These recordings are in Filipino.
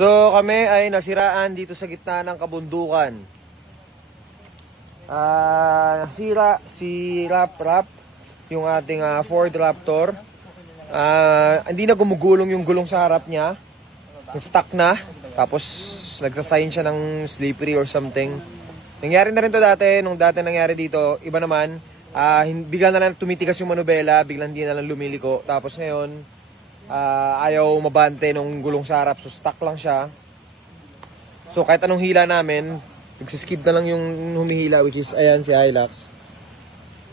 So kami ay nasiraan dito sa gitna ng kabundukan. Nasira si Rap, yung ating Ford Raptor. Hindi na gumugulong yung gulong sa harap niya. Nag-stuck na. Tapos nagsasign siya ng slippery or something. Nangyari na rin to dati. Nung dati nangyari dito, iba naman. Bigla na lang tumitigas yung manubela. Biglang hindi na lang lumiliko. Tapos ngayon, ayaw mabante nung gulong sa harap. So stuck lang siya. So kahit anong hila namin, nagsiskid na lang yung humihila, which is ayan si Hilux.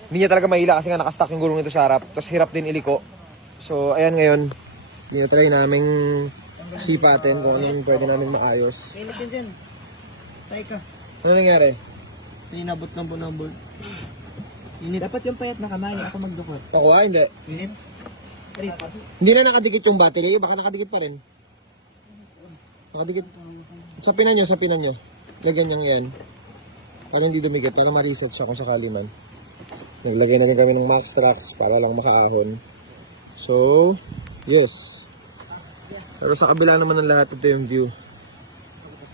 Hindi niya talaga mahila kasi nga nakastuck yung gulong nito sa harap. Tapos hirap din iliko. So ayan ngayon, try namin sipatin kung anong pwede namin maayos. Init din dyan. Tay ka. Ano nangyari? Pinabot ng bunabot. Init. Dapat yung payat na kamay. Ako magdukot. Ako hindi. Init. Hindi na nakadikit yung battery. Baka nakadikit pa rin. Nakadikit. Sapinan nyo. Lagyan nyo yan. Para hindi dumikit. Para ma-reset siya kung sakali man. Naglagay na kami ng Max Trax para lang makaahon. So, yes. Pero sa kabila naman ng lahat, ito yung view.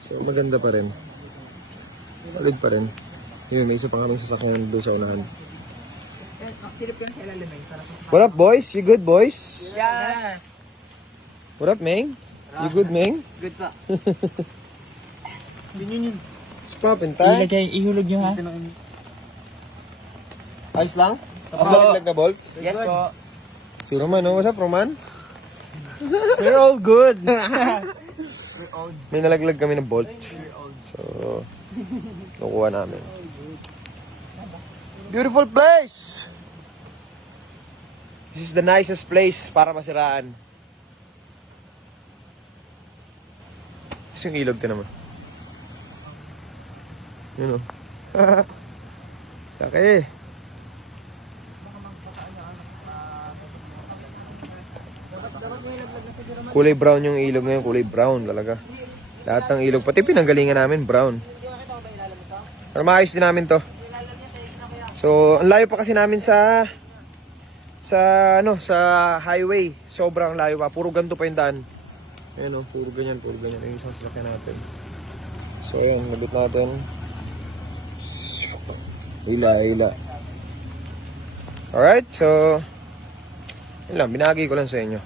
So, maganda pa rin. Solid pa rin. Yun, may isa pa kaming sasakyan doon sa unahan. What up, boys? You good, boys? Yes. What up, Meng? You good, Meng? Good pa. Yun. It's poppin' time. Ihulog nyo ha? Ayos lang? Nakabaliglag na bolt? Yes po. Si Roman, no? What's up, Roman? We're all good. May nalaglag kami ng bolt. So, nakuha namin. Beautiful place! This is the nicest place para masiraan. Ito yung ilog ka naman. Yun o. Laki. Kulay brown yung ilog ngayon. Kulay brown talaga. Lahat ng ilog. Pati pinanggalingan namin, brown. Pero maayos din namin to. So, ang layo pa kasi namin sa highway. Sobrang layo pa. Puro ganito pa yung daan. Ayan o, puro ganyan. Ayun yung sasakyan natin. So, ayan, nabit natin. Hila. Alright, so, yun lang. Binahagi ko lang sa inyo.